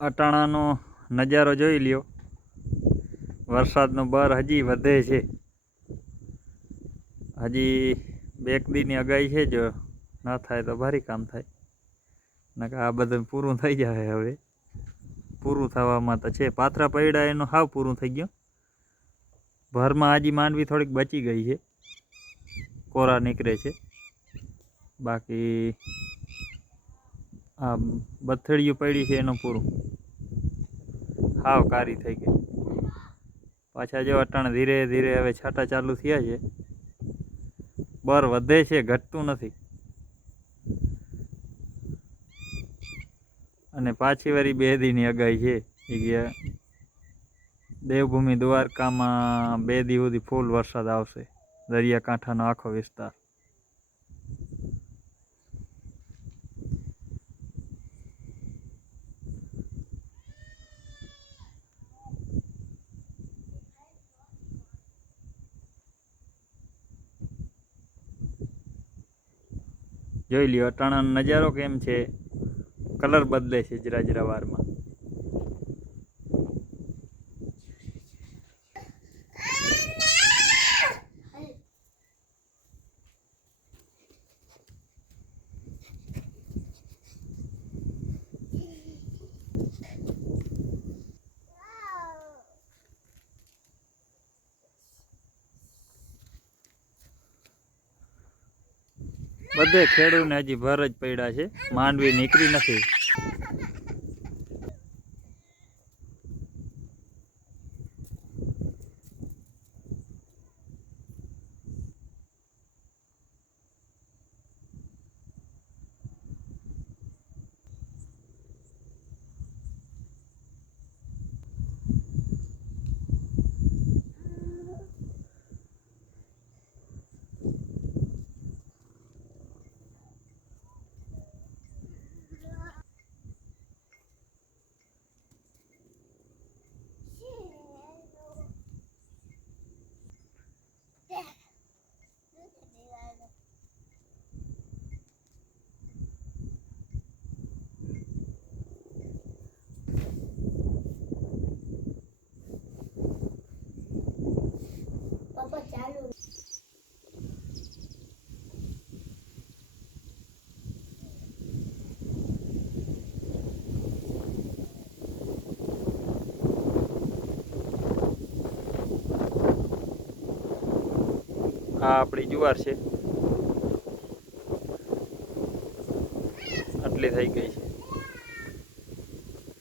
અટાણાનો નજારો જોઈ લ્યો। વરસાદનો બર હજી વધે છે। હજી 2 દીની આગાહી છે। જો ના થાય તો ભારી કામ થાય, નકર આ બધું પૂરું થઈ જાય। હવે પૂરું થવામાં તો છે। પાથરા પૈડા એનું હાવ પૂરું થઈ ગયું। ભરમાં હજી માંડવી થોડીક બચી ગઈ છે, કોરા નીકળે છે। બાકી આ બથડિયું પડી છે એનું પૂરું હાવ કારી થઈ ગઈ। પાછા જો અટાણે ધીરે ધીરે હવે છાંટા ચાલુ થયા છે। બર વધે છે, ઘટતું નથી। અને પાછી વારી 2 દીની આગાહી છે કે દેવભૂમિ દ્વારકામાં 2 દી સુધી ફૂલ વરસાદ આવશે। દરિયાકાંઠાનો આખો વિસ્તાર। જોઈ લ્યો અટાણાનો નજારો કેમ છે। કલર બદલે છે જરા જરા વારમાં। બધે ખેડૂને હજી ભર જ પડ્યા છે, માંડવી નીકળી નથી। આ આપણી જુવાર છે, આટલી થઈ ગઈ છે।